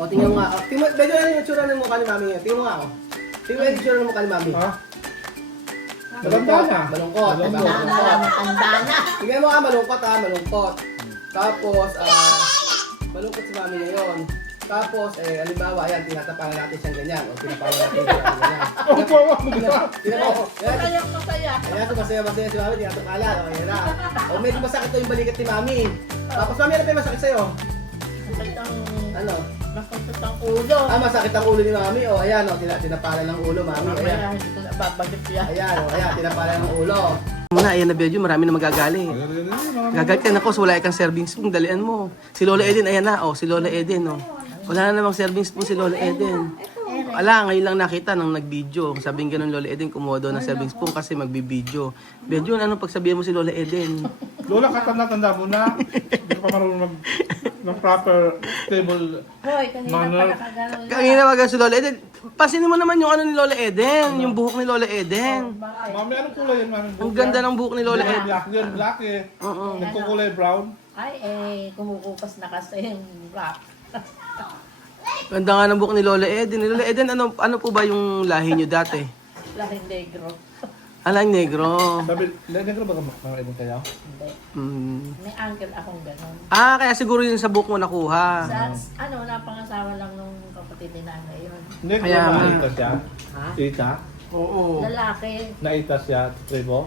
O, tingnan mo nga. O, tingnan mo, medyo ano yung itsura ng mukha ni Mami ngayon. Tingnan mo nga, o. Tingnan mo yung itsura ng mukha ni Mami. Ha? Matanda na. Malungkot. Matanda na. Tingnan mo nga, malungkot ha, malungkot. Tapos, malungkot si Mami ngayon. Tapos, halimbawa, ayan, tinatapangan natin siyang ganyan. O, tinapangan natin siyang ganyan. Ang bawa mo na. Tingnan mo. Masaya, masaya. Ayan, so masaya si Mami, tinatapalan. O, ayan na. O, medyo masakit to yung balikat ni Mami. Tapos, Mami, ano pa yung masakit sa'yo? Masakit ang... Ano? Masakit ang ulo. Masakit ang ulo ni Mami. O, ayan, o, tinapalan ng ulo, Mami. Ayan. Mamaya, hindi ko nababagit yan. Ayan, o, ayan, tinapalan ng ulo. Muna, ayan na Bedyo, marami na magagaling. Gagalit ka na ko, wala kang serving spoon, dalian mo. Si Lola Eden, ayan na, si Lola Eden, Wala na namang serving spoon si Lola Eden. Ala, ngayon lang nakita nang nag-video. Sabing ganun Lola Eden, kumuha daw ng serving spoon kasi magbi-video. Bedyo, anong pagsabihan mo si Lola Eden? Lola, katanda-tanda mo na. Hindi ka pa marunong ng proper table Hoy, kanina manner. pala kagano'n. Kanina wag si Lola Eden. Pasinin mo naman yung ano ni Lola Eden, yung buhok ni Lola Eden. Mami, anong kulay yan, Mami? Ang ganda ng buhok ni Lola Eden. Black yan, black eh. Oo. Nagkukulay brown. Ay, kumukupas na kasi yung rap. Ganda nga ng buhok ni Lola Eden. Lola Eden, ano po ba yung lahi nyo dati? Lahing negro. Alang negro. Sabi, negro ba mga ibang kayo? Hindi. Mm. May uncle akong gano'n. Kaya siguro yun sa buhok mo nakuha. Sa, napangasawa lang nung kapatid ni nanay yun. Negro Kaya ba? nga. Ita siya? Ha? Ita? Oo. Lalaki. Naita siya, tribo?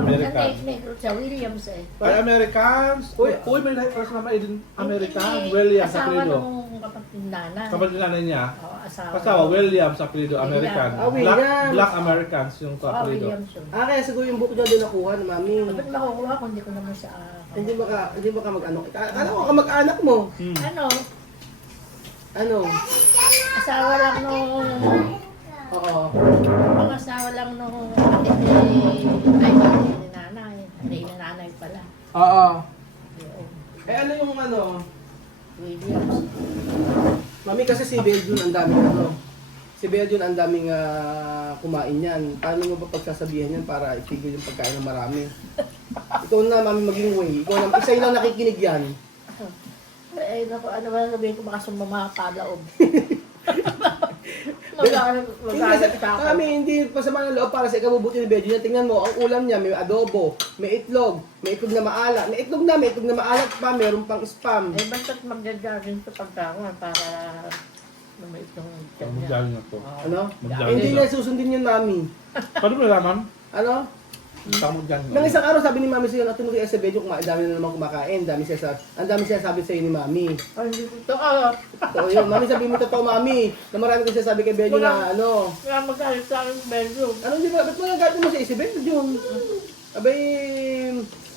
American? Negro siya, Williams eh. Ay, Americans! Uy, may first na maidin American. William sa Asawa apelido. nung kapatid nanay. Kapatid nanay niya. Oo, asawa. Asawa, William sa apelido, American. William. Black Americans yung Oo, apelido. Williams yun. Kaya siguro yung buhok nyo din nakuha na mami. Ba't makukuha kung hindi ko naman siya... Hindi ba ka mag-ano? Kala ko ka mag-anak mo. Ano? Ano? Asawa lang nung... Oo. Pangasawa lang nung kapatid ni nanay. Hindi ni nanay pala. Oo. Yun. Ano yung ano? Williams. Mami kasi si Beljun ang daming ano. Si Beljun ang daming kumain yan. Paano mo ba pagsasabihan yan para itigil yung pagkain ng marami? Ikaw na mami maging way. Ikaw na, isa lang nakikinig yan. Naku, ano ba sabihin ko baka sumama palaob. Hindi kasi kami hindi pasama ng loob para sa ikabubuti ni Beljun yan. Tingnan mo, ang ulam niya may adobo, may itlog na maalat. May itlog na maalat pa, meron pang spam. Basta't magja-jogging sa pagkakuha para may itong Magdali na to. Ano? Magdali Hindi na. na susundin yun mami. Paano mo nalaman? Ano? Tama dyan. Nang isang araw sabi ni mami sa'yo, at tinuloy sa Beljun, dami na naman kumakain. Ang dami siya sabi sa'yo ni mami. Ay, hindi ko ito. So yun, mami sabi mo totoo mami, na marami ko sabi kay Beljun na ano. Kaya magalit sa akin bedroom. Ano di ba, ba't mo nagagalit mo sa si Beljun? Abay,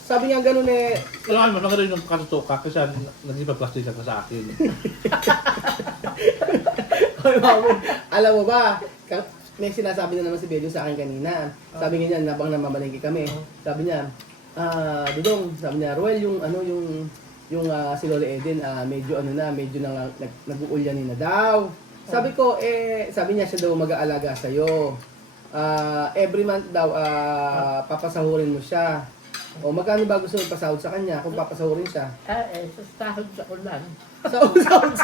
sabi niya gano'n eh. Alam mo, nakaroon yung katutuka kasi nag-ipag-plastic ka sa akin. Ay, mami, alam mo ba, may sinasabi na naman si Beljun sa akin kanina. Sabi niya, nabang namamalengke kami. Sabi niya, Dudong, sabi niya, Ruel, yung si Lola Eden, medyo nag-uulyanin na daw. Sabi ko, sabi niya siya daw mag-aalaga sa'yo. Every month daw, papasahurin mo siya. O magkano ba gusto mo pasahod sa kanya kung papasahurin siya? Sa sahod sa ulan. Sahod sa ulan.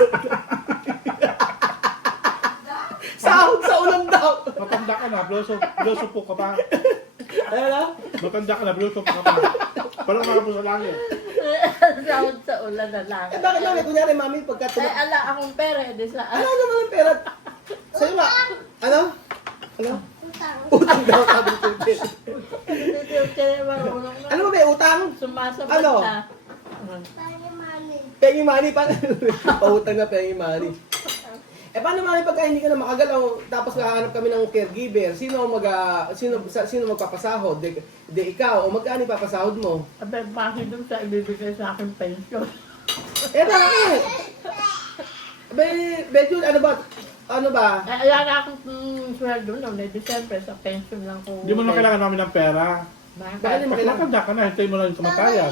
Sahod sa ulan daw! Matanda ka na, bloso po ka pa. Ano na? Matanda ka na, bloso po ka pa. Parang mga sa langit. Sahod sa ulan na lang. Bakit lang? Kunyari, mami, pagka Ala akong pera, edi sa... Ano naman ang pera? Sa'yo ba? Ano? Ano? Utang daw, sabi ko. Ano ba may utang? Sumasabat Ano? na. Pengi money pa. Pautang na pengi money. Paano mami pagka hindi ka na makagalaw, tapos kahanap kami ng caregiver, sino magpapasahod? De ikaw, o magkano ipapasahod mo? Abay, bakit doon sa ibibigay sa akin pension? Bakit? Abay, Beljun, ano ba? Ayan akong sweldo noon, December, sa pension lang ko. Hindi mo na kailangan namin ng pera. Bakit mo Pag kailangan? matanda ka na, hintayin mo lang yung kamatayan.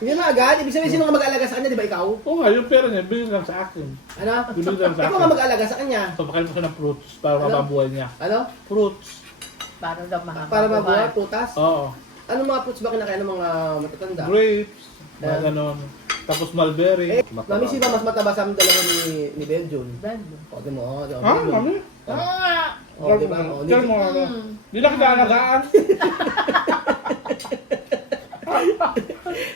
Hindi na agad. Ibig sabihin, sino nga mag-aalaga sa kanya, di ba ikaw? Oo nga, yung pera niya, bilhin lang sa akin. Ano? Bilhin lang sa Ikaw akin. nga mag-aalaga sa kanya. Papakain mo siya ng fruits para Ano? mababuhay niya. Ano? Fruits. Para daw mahaba. Para mabuhay, putas. Oo. Anong mga fruits ba kinakain ng mga matatanda? Grapes. Mga ganon. Tapos mulberry. Mami, sino mas mataba sa amin dalawa ni Belgium? Belgium. O, di mo, di mo. Ha? Mami? Oo nga. O, di ba? O, Diyan mo ano. Di na kita alagaan.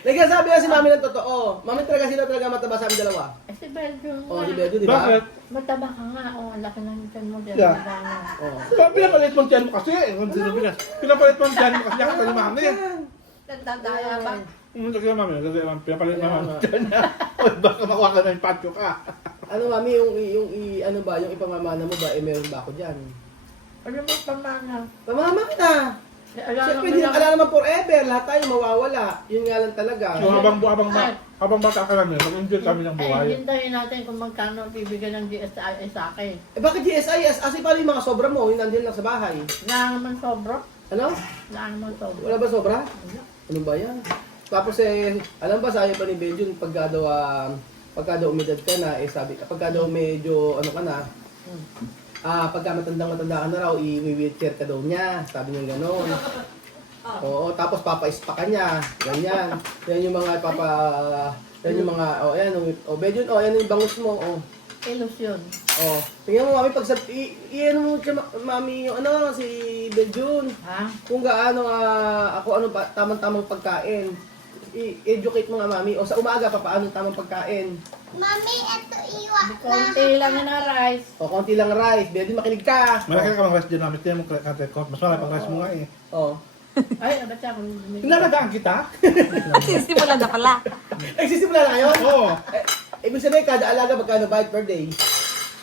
Nagsasabi na si Mami ng totoo. Mami talaga sino talaga mataba sa amin dalawa. Eh, si Belgium O, nga. di Belgium, di ba? Bakit? Mataba ka nga. Oo, ang laki ng tiyan mo. Yeah. O. Pinapalit mo dyan mo kasi. Pinapalit mo dyan mo kasi ako ni Mami. Nagdadaya ba? Kasi Mami, pinapalit mo Mami dyan na. O, baka makuha ka na yung patio ka. Ano, Mami, ano ba, yung ipamamana mo ba, meron ba ako dyan? Ano mo pamana? Pamama kita! Siyempre, hindi ala naman forever. Lahat tayo mawawala. Yun nga lang talaga. So habang bata ka namin, mag-enjoy kami ng Eh, buhay. hintayin natin kung magkano bibigyan ng GSI sa akin. Eh, bakit GSIS? Asi paano yung mga sobra mo? Yung nandiyan lang sa bahay. Wala naman sobra. Ano? Wala naman sobra. Wala ba sobra? Ano ba yan? Tapos alam ba sabi pa ni Belgium, pagka daw umedad ka na, sabi, pagka daw medyo, ano ka na, pagka matanda ka na raw, i-wheelchair ka daw niya. Sabi niya gano'n. Oo, tapos papa-spa ka niya. Ganyan. Yan yung mga yan yung mga, ayan, Belgium, yan yung bangus mo, Ilusyon. Tingnan mo, Mami, pag i-ano mo siya, Mami, yung si Belgium. Ha? Kung gaano tamang pagkain. I-educate mo nga, Mami. O sa umaga pa, paano tamang pagkain? Mami, ito iwak na. Konti lang na rice. O, konti lang rice. Belgium, makinig ka. Malaki ka mga rice din namin. Tiyan mo ka-record. Mas malaki pang rice mo nga eh. O. Ay, ba't siya akong bumili? Pinalagaan kita? Sisimula na pala. Nagsisimula na kayo? Oo. Ibig sabihin, kada alaga, magkano bayad per day?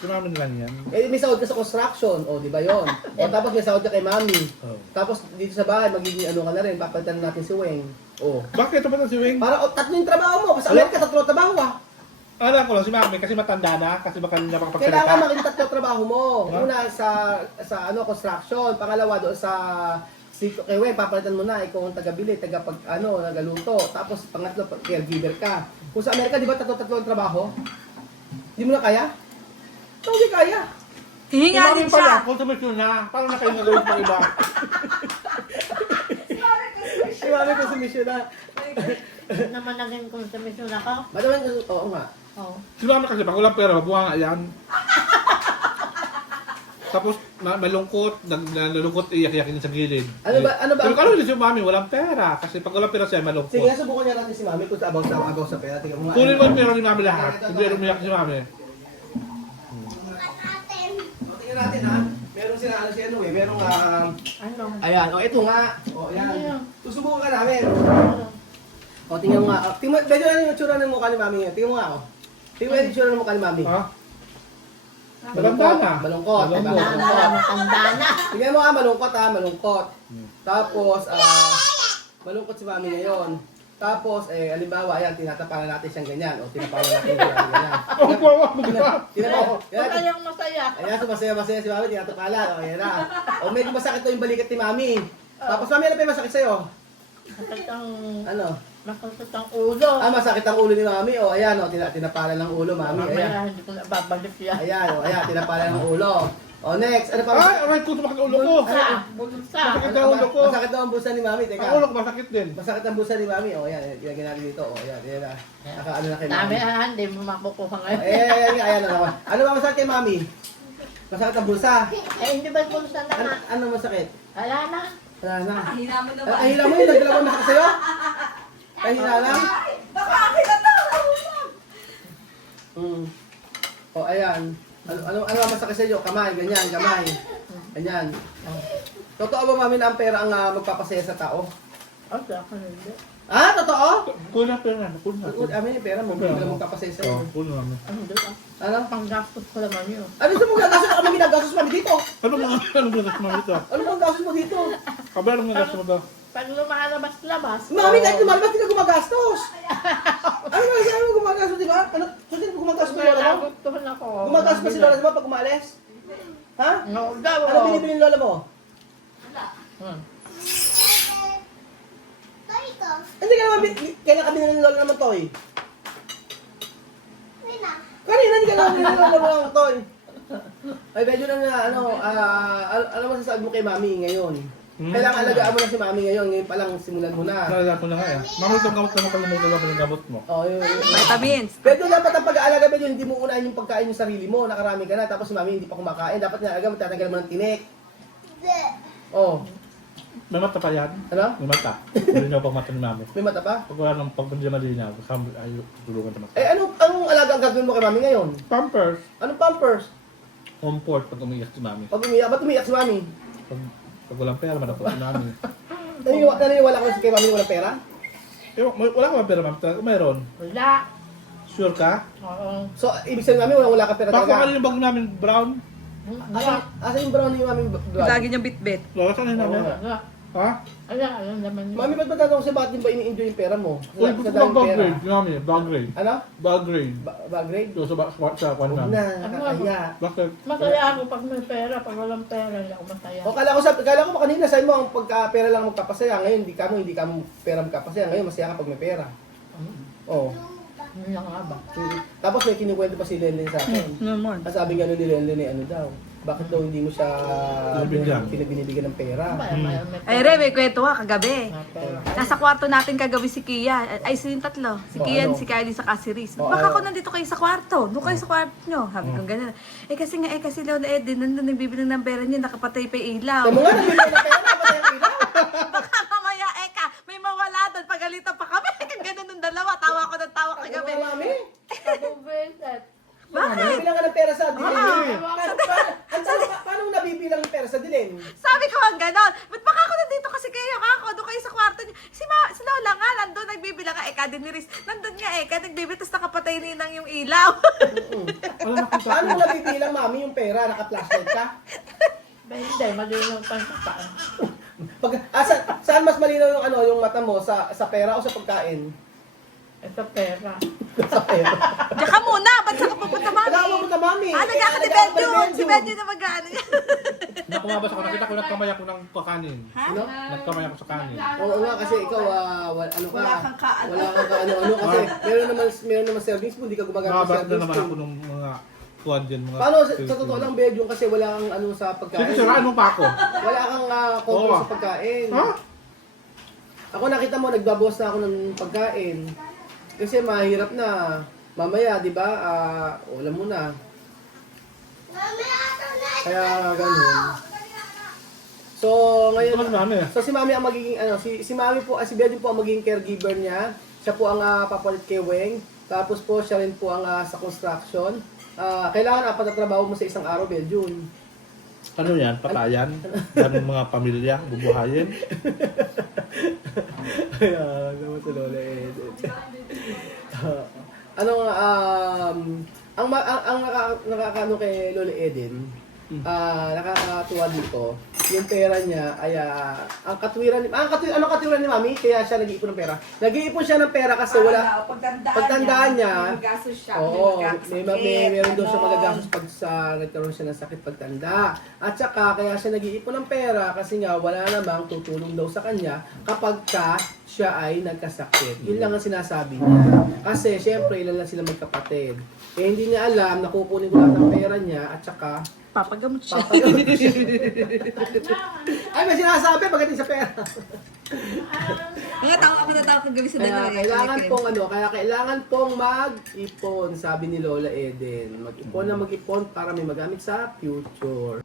Namin lang yan. May sahod ka sa construction. O, di ba yun? O, tapos may sahod ka kay Mami. Oh. Tapos dito sa bahay, magiging ano ka na rin. Papalitan natin si Weng. O. Bakit ito ba si Wing? Para tatlo yung trabaho mo. Sa Amerika, tatlo trabaho Alam ko lang si Mami kasi matanda na. Kasi baka hindi na Kailangan makapagsalita. maging tatlo trabaho mo. Ha? Una sa construction, pangalawa doon sa kay Weng, papalitan mo na ikaw ang tagabili, nagaluto. Tapos pangatlo, caregiver ka. Kung sa Amerika, di ba tatlo ang trabaho? Hindi mo na kaya? Hindi kaya. Hihinga din siya. Kung sumisyon na, paano na kayo nagawin pang iba? Si Mami ko sumisyon na. Hindi naman naging konsumisyon ako. Madami, oo nga. Oo. Si Mami kasi pag walang pera, mabuha nga yan. Tapos malungkot, nalulungkot, iyak-iyakin sa gilid. Ano ba? Pero kalo din si Mami, walang pera. Kasi pag walang pera siya, Sige, malungkot. subukan niya natin si Mami kung sa abaw sa pera. Tingnan mo nga. Kunin mo yung pera ni Mami lahat. Hindi umiyak si Mami. Atin. Tingnan natin ha. Meron sila merong Ano? ayan, ito nga. Ayan. Susubukan ka namin. Tingnan mo nga. Medyo ano yung tsura ng mukha ni Mami ngayon. Tingnan mo nga Tingnan mo yung tsura ng mukha ni Mami. Ha? Malungkot na. Malungkot. Matanda na. Tingnan mo malungkot. Tapos, malungkot si Mami ngayon. Tapos, halimbawa, ayan, tinatapalan natin siyang ganyan. O, tinapalan natin siyang ganyan. Ang bawa mo ka. Huwag kayong masaya. Ayan, so masaya si Mami, tinatapalan. O, ayan na. O, medyo masakit to yung balikat ni Mami. Tapos, Mami, ano pa yung masakit sa'yo? Masakit ang, Ano? masakit ang ulo. Masakit ang ulo ni Mami. O, ayan, tinapalan ng ulo, Mami. Ayan. Mamaya hindi ko na babalik yan. Ayan, tinapalan ng ulo. O, next, ano pa? Ay, aray ko, tumakit ang ulo ko. Bulsa. Masakit ang ulo ko. Masakit daw ang bulsa ni Mami. Ang Teka. ulo ko masakit din. Masakit ang bulsa ni Mami. O, ayan, ilagay natin dito. O, ayan na. Nakaano na kay Dami Mami. hindi mo makukuha ngayon. Ayan na naman. Ano ba masakit kay Mami? Masakit ang bulsa. Hindi ba bulsa na nga? Ano masakit? Wala na. Wala na. Ay, hila mo yun. Nagdalawa masakit sa'yo? Ay, hila lang? O, ayan. Ano masakit sa'yo? Kamay, ganyan, kamay. Ganyan. Totoo ba, Mami, na ang pera ang magpapasaya sa tao? Okay, ako hindi. Totoo? Kulang pera. Kulang. Amin, yung pera mo. Hindi lang magpapasaya sa'yo. Kulang. Hindi ah. Ano? Panggastos ko naman yun. Ano sa mga gastos na kami ginagastos Mami dito? Ano ba Mami ito? Ano bang gastos mo dito? Kabayang mga gasto mo ba? Pag lumalabas-labas. Mami, kahit lumalabas, hindi ka gumagastos. Ano ba? Saan mo gumagastos, di ba? Ano? Saan mo gumagastos ba lola mo? Nagustuhan ako. Gumagastos ba si lola, di ba, pag umalis? Ha? No, daw. Ano binibili ng lola mo? Toy ko. Hindi ka naman, kailan ka binili ng lola naman toy? Wala. Kanina, hindi ka naman binili ng lola mo ng toy. Ay, medyo na alam mo sasabi mo kay Mami ngayon. Kailangan alagaan mo na si mami ngayon. Ngayon pa lang simulan mo na. Nalala ko na nga eh. Mamit ang gamot na makalimutan lang yung gamot mo. Oh, yun. Vitamins. Pero dapat ang pag-aalaga mo hindi mo unahin yung pagkain yung sarili mo. Nakarami ka na. Tapos si mami hindi pa kumakain. Dapat naalaga mo, tatanggal mo ng tinik. Oh. May mata pa yan? Ano? May mata. Hindi niya pang mata ni mami. May mata pa? Pag wala nang pag-hindi malinaw, ay tulungan naman. Eh, anong alaga ang gagawin mo kay mami ngayon? Pampers. Anong pampers? Comfort pag umiyak si mami. Pag umiyak, ba't umiyak si mami? Pag walang pera, manapot si mami. Naniniwala ka kay mami na walang pera? Eh, wala ka ba pera mami? Kung mayroon, Wala. sure ka? Oo. So, ibig sabihin mami, wala ka pera Baka talaga. ano yung bag namin brown? Asa yung brown ni mami? Lagi niyang bitbit. Wala ka na namin. Wala. Ha? Alam naman. Mami, ba't ba sa bakit ba ini-enjoy yung pera mo? Uy, Sa bag daming pera. grade. Mami, bag grade. Ano? Bag grade. Bag grade? So, sa kwan Huwag namin. na, nakakahiya. Bakit? Masaya ako pag may pera. Pag walang pera, hindi ako masaya. O, kala ko ba kanina, sabi mo, ang pagka-pera lang magpapasaya. Ngayon, hindi ka mo pera magpapasaya. Ngayon, masaya ka pag may pera. Oo. Yun lang nga ba? Tapos may kinikwento pa si Lenlen sa akin. Naman. Ang sabi nga ni Lenlen ano daw, bakit daw hindi mo siya binibigyan ng pera? May Ay, Re, may kwento ka kagabi. pera. Nasa kwarto natin kagabi si Kia. Ay, silang tatlo. Si Oh, Kian, ano? si Kylie, sa Siris. Oh, Baka ano? ako nandito kayo sa kwarto. Doon kayo sa kwarto nyo. Sabi ko ganun. Kasi Lola Eden, nandun nagbibilang ng pera niya, nakapatay pa yung ilaw. Sabi mo nga, nagbibigyan ng pera, kapatay ang ilaw. Baka mamaya, may mawala doon. Pagalitan pa kami. Ganun ng dalawa. Tawa ko ng tawa kagabi. Ano, mami? Tapos beses. Bakit? Nabibilang ka ng pera sa dilim. Ah. Paano nabibilang ng pera sa dilim? Sabi ko ang ganon. Ba't baka ako nandito kasi kayo kako? Doon kayo sa kwarto niyo. Si Lola nga, nandun nagbibilang ka. Eka, diniris. Nandun nga nagbibilang. Tapos nakapatay ninang yung ilaw. Wala nakita Paano ko. nabibilang, mami, yung pera? Naka-flashlight ka? Hindi, malinaw pa yung pagkaan. Saan mas malinaw yung mata mo? Sa pera o sa pagkain? Ito pera. Sa pera. Diyan ka muna. Ba't saan ka pupunta, Wala ka mami? pupunta, mami. Nagkaka ni Nagkaka Benjo. ni Si Benjo na mag-ano niya. Nakumabas ako, nakita ko nagkamay ako ng kakanin. Ano? Nagkamay ako sa kanin. Oo nga, kasi ikaw, ano ka? Wala kang kaano. Wala kang kaano-ano. Kasi meron naman serving spoon, di ka gumagamit ng Nakabas na serving naman ako spoon. ng mga kuwan dyan. Mga Paano, sa totoo lang, Benjo, kasi wala kang ano sa pagkain. Sige, siraan mo pa ako. Wala kang control Oo. sa pagkain. Ha? Ako nakita mo, nagbabawas na ako ng pagkain. Kasi mahirap na. Mamaya, di ba, ulam mo na. Mami, ato na. Kaya ganun. So, ngayon, Ito namin eh. so si Mami ang magiging, si Mami po, si Benjo po ang magiging caregiver niya. Siya po ang papalit kay Weng. Tapos po, siya rin po ang sa construction. Kailangan apat na trabaho mo sa isang araw, Benjo. Ano yan? Patayan? Ganun mga pamilya? Bubuhayin? Kaya, naman si Lola Eden. Ang nakakano kay Lola Eden, nakakatuwa dito, yung pera niya ay ang katwiran ni Mami, kaya siya nag-iipon ng pera. Nag-iipon siya ng pera kasi wala pagtandaan niya. Oo, meron daw siya magagastos pag nagkaroon siya ng sakit pagtanda. At saka kaya siya nag-iipon ng pera kasi nga wala namang tutulong daw sa kanya kapag siya ay nagkasakit. Yun lang ang sinasabi niya. Kasi syempre ilan lang sila magkapatid. Eh hindi niya alam na kukunin ko lahat ng pera niya at saka Papagamot siya. ay, may sinasabi pagdating sa pera. Kaya tawa ako na tawa kagabi sa dalawa. Kaya kailangan pong mag-ipon, sabi ni Lola Eden. Mag-ipon na mag-ipon para may magamit sa future.